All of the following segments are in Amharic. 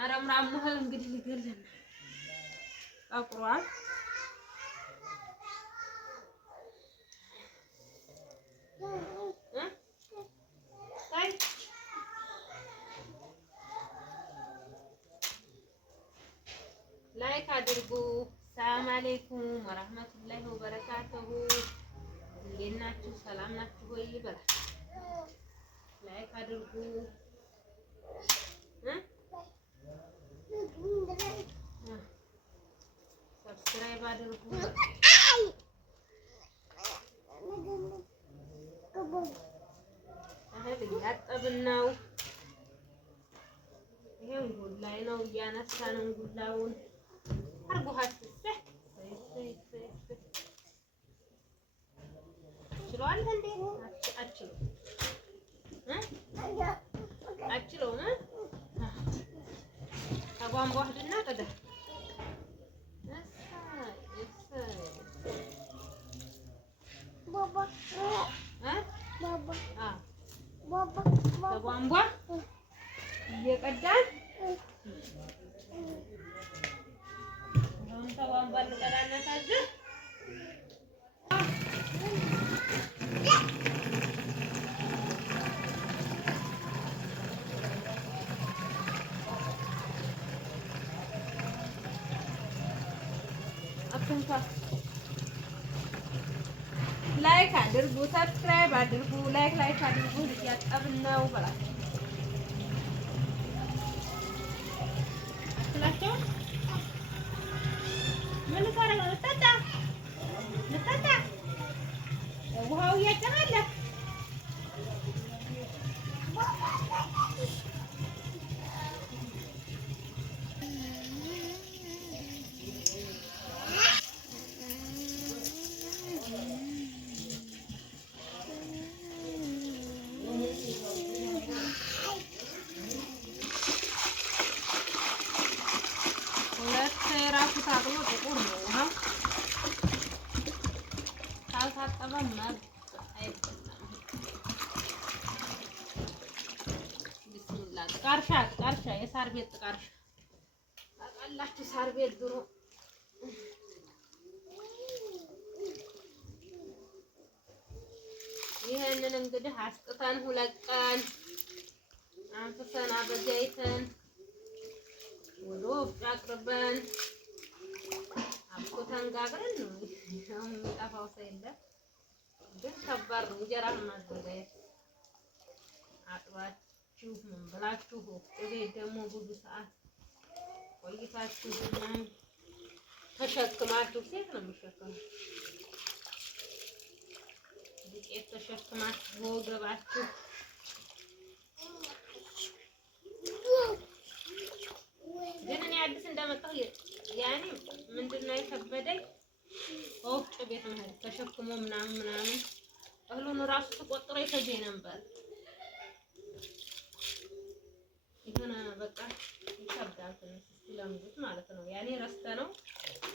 አረምራምህ እንግዲህ ሊገለን አቁሯል። ላይክ አድርጉ። ሰላም አለይኩም ወራህመቱላሂ ወበረካቱሁ። እንዴት ናችሁ? ሰላም ናችሁ ወይ? ይበላል። ላይክ አድርጉ። ሰብስክራይብ አድርጉ። እህል እያጠብን ነው። ይሄን ጉላይ ነው እያነሳን ጉላውን አርጉሃት ችሏል እንዴ? አችለውም ከቧንቧ ሂድና ቅዳ ከቧንቧ እየቀዳን አሁን ከቧንቧ ልቀዳነታችን ላይክ አድርጉ፣ ሰብስክራይብ አድርጉ፣ ላይክ አድርጉ። እያጠብን ነው በላቸው አትላቸው። ምን ልታረግ ነው? ልጠጣ ውሃው እያጨመለ ራሱ ታጥቦ ጥቁር ነው ውሃው። ካልታጠበ አይበላም። ቢስሚላህ ቃርሻ የሳር ቤት ቃርሻ ታውቃላችሁ? ሳር ቤት ድሮ ይሄንን እንግዲህ አስጥተን 2 ቀን አንፍሰን አበጃይተን ወደ ወፍጮ አቅርበን አብኩተን ጋግረን ነው የሚጠፋው ሰው የለም። ግን ከባድ ነው እንጀራ ማዘጋጀት። አጥባችሁ ምን ብላችሁ ወፍጮ ቤት ደግሞ ብዙ ሰዓት ቆይታችሁ ተሸክማችሁ ሴት ነው የሚሸከመው ዱቄት ተሸክማችሁ ወገባችሁ ግን እኔ አዲስ እንደመጣሁ ያኔ ምንድነው የከበደኝ ወፍጮ ቤት መሄድ ተሸክሞ ምናምን እህሉን ራሱ ተቆጥሮ ይፈጀኝ ነበር። ይሄን በቃ ይከብዳል ስለምዱት ማለት ነው። ያኔ ረስተነው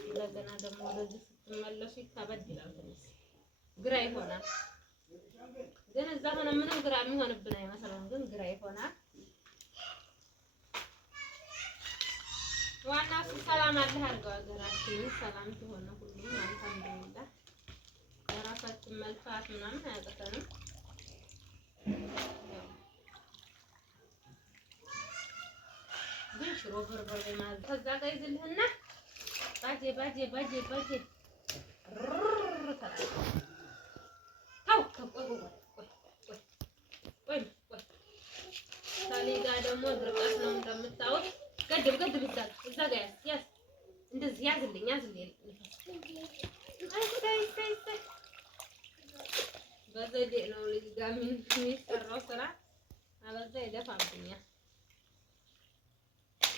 እንደገና ደግሞ ወደዚህ ስትመለሱ ይከበድ ይላል። ትንሽ ግራ ይሆናል። ግን እዛ ሆነ ምንም ግራ የሚሆንብን አይመስልም። ግን ግራ ይሆናል። ዋናው ሰላም አለ አድርገው ሀገራችንን ሰላም ትሆነ ሁሉም አልሐምዱሊላህ። የራሳችን መልፋት ምናምን አያቅተንም። ግን ሽሮ በርበሬ ማለት ከዛ ጋር ይዝልህና ባጄ ሳሊጋ ደግሞ ድርቀት ነው እንደምታውቅ። ገድብ እዛ ጋር ያዝ እንደዚህ ያዝልኝ በዘዴ ነው ልጅ ጋር የሚሰራው ስራ አበዛ ይደፋብኛል።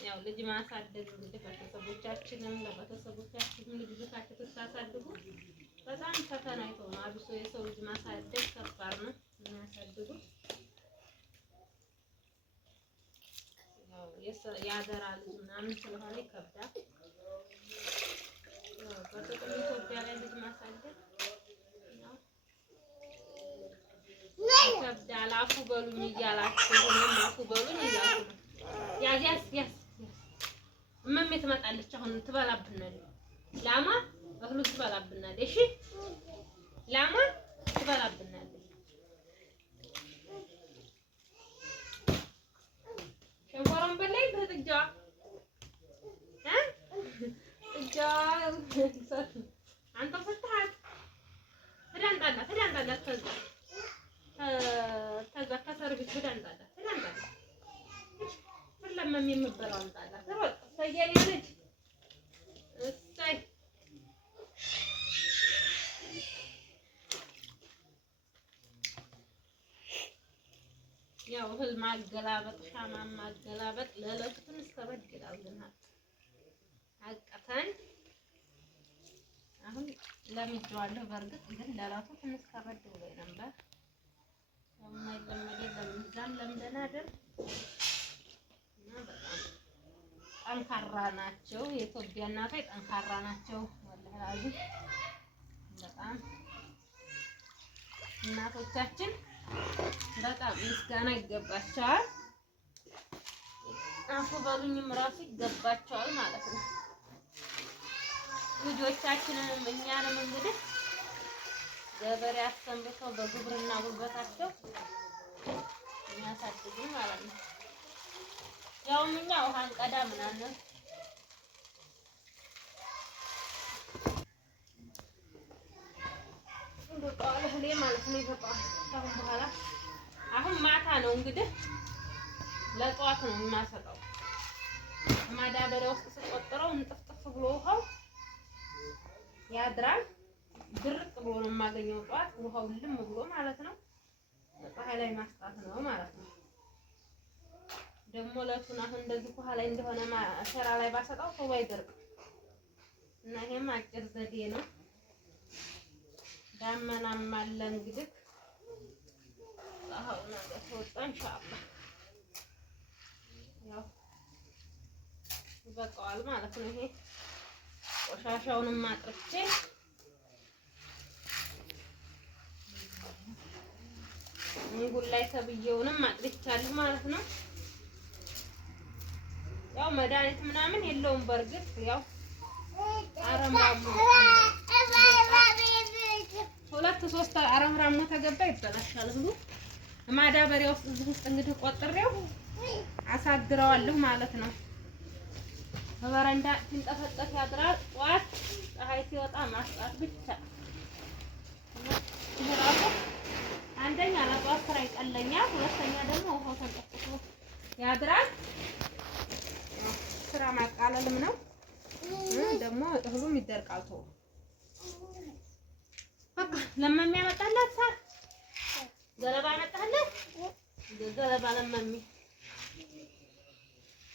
ያው ልጅ ማሳደግ እንግዲህ ቤተሰቦቻችንም ለቤተሰቦቻችንም ልጅ ልካችሁ ስታሳድጉ በጣም ፈተና ነው። አብሶ የሰው ልጅ ማሳደግ ከባድ ነው። የሚያሳድጉ ያው የአደራ ልጅ ምናምን ስለሆነ ይከብዳል። ያው በጥቅሉ ኢትዮጵያ ላይ ልጅ ማሳደግ ይከብዳል። አፉ በሉኝ እያላችሁ እኔም አፉ በሉኝ እያልኩ ነው። ያዝ እመሜ ትመጣለች። አሁን ትበላብናለች። ላማ እህሉ ትበላብናለች። እሺ ላማ ትበላብናለች። ሸንኮራውን በላይ በጥጃ ጥጃ አንተ ፈታሃት ትዳንጣላት ከዛ ከሰርቪስ ትዳንጣላት ለማም የምበላው አንጣላት ሮጥ ሰየኔ ልጅ እሰይ ያው እህል ማገላበጥ ሻማ ማገላበጥ ለዕለቱ ትንሽ ከበድ ይላል። ግን አቀተን አሁን ለምጄዋለሁ። በእርግጥ ግን ለዕለቱ ትንሽ ከበድ ብሎኝ ነበር። የማይለመድ ለምዛም ለምደን አይደል እና በጣም ጠንካራ ናቸው። የኢትዮጵያ እናቶች ጠንካራ ናቸው። ወላሂ በጣም እናቶቻችን በጣም ምስጋና ይገባቸዋል። አፉ በሉኝም ራሱ ይገባቸዋል ማለት ነው። ልጆቻችንንም እኛንም እንግዲህ ገበሬ አስተምርተው በግብርና ጉልበታቸው የሚያሳድጉ ማለት ነው። ያውም እኛ ውሃ እንቀዳ ምናምን እንደጣለ ህሌ ማለት ነው። ይገባል። አሁን በኋላ አሁን ማታ ነው እንግዲህ ለጧት ነው የማሰጠው። ማዳበሪያ ውስጥ ስቆጥረው እንጥፍጥፍ ብሎ ውሃው ያድራል። ድርቅ ብሎ ነው የማገኘው ጧት ውሃው ልም ብሎ ማለት ነው። ፀሐይ ላይ ማስጣት ነው ማለት ነው። ደግሞ ለቱን አሁን እንደዚህ ውሃ ላይ እንደሆነ ሸራ ላይ ባሰጣው ሰው አይደርቅም እና ይሄም አጭር ዘዴ ነው። ዳመናም አለ እንግዲህ ፀሐዩ ነገር ተወጣ ኢንሻአላህ ያው ይበቃዋል ማለት ነው። ይሄ ቆሻሻውንም አጥርቼ እንጉል ላይ ተብየውንም አጥርቻለሁ ማለት ነው። ያው መድኃኒት ምናምን የለውም። በእርግጥ ያው አረምራሙ 2-3 አረምራሙ ተገባ ይበላሻል ሁሉ ማዳበሪያ ውስጥ እዚህ ውስጥ እንግዲህ ቆጥሬው አሳድረዋለሁ ማለት ነው። በበረንዳ ሲንጠፈጠፍ ያድራል። ጧት ፀሐይ ሲወጣ ማስጣት ብቻ። ይሄራሱ አንደኛ ለጧት ስራ ይቀለኛል፣ ሁለተኛ ደግሞ ውሃው ተንጠፍጥፎ ያድራል። ስራ ማቃለልም ነው። ደግሞ እህሉም ይደርቃል። ተው በቃ ለማሚ ያመጣላት ሳር ገለባ ያመጣላት ገለባ ለማሚ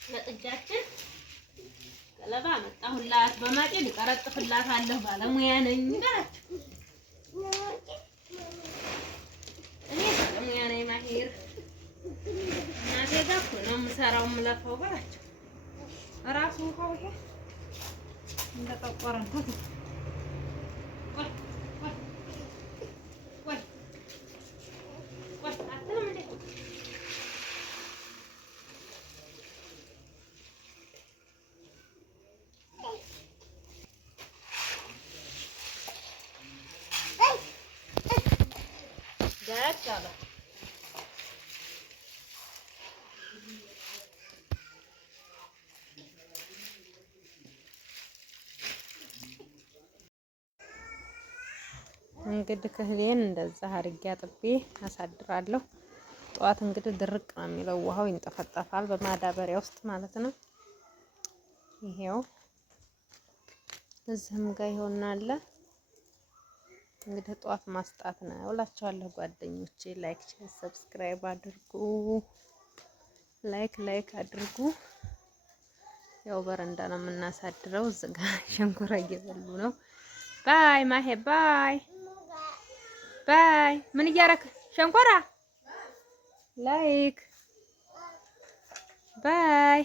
ለጥጃችን ገለባ አመጣሁላት። በማጤን እቀረጥፍላታለሁ። ባለሙያ ነኝ ናችሁ። እኔ ባለሙያ ነኝ ማሄር እናቴ ጋር እኮ ነው የምሰራው የምለፈው በላቸው። እራሱ ውሃው ይሄ እንደጠቆረ ነው። እንግዲህ እህሌን እንደዛ አድርጌ አጥቤ አሳድራለሁ። ጠዋት እንግዲህ ድርቅ ነው የሚለው ውሃው ይንጠፈጠፋል በማዳበሪያ ውስጥ ማለት ነው። ይሄው እዚህም ጋር ይሆናል። እንግዲህ ጠዋት ማስጣት ነው እላችኋለሁ ጓደኞቼ። ላይክ፣ ሰብስክራይብ አድርጉ። ላይክ አድርጉ። ያው በረንዳ ነው የምናሳድረው። እዚህ ጋር ሸንኮራ እየበሉ ነው። ባይ ማሄ ባይ ባይ። ምን እያረክ ሸንኮራ ላይክ ባይ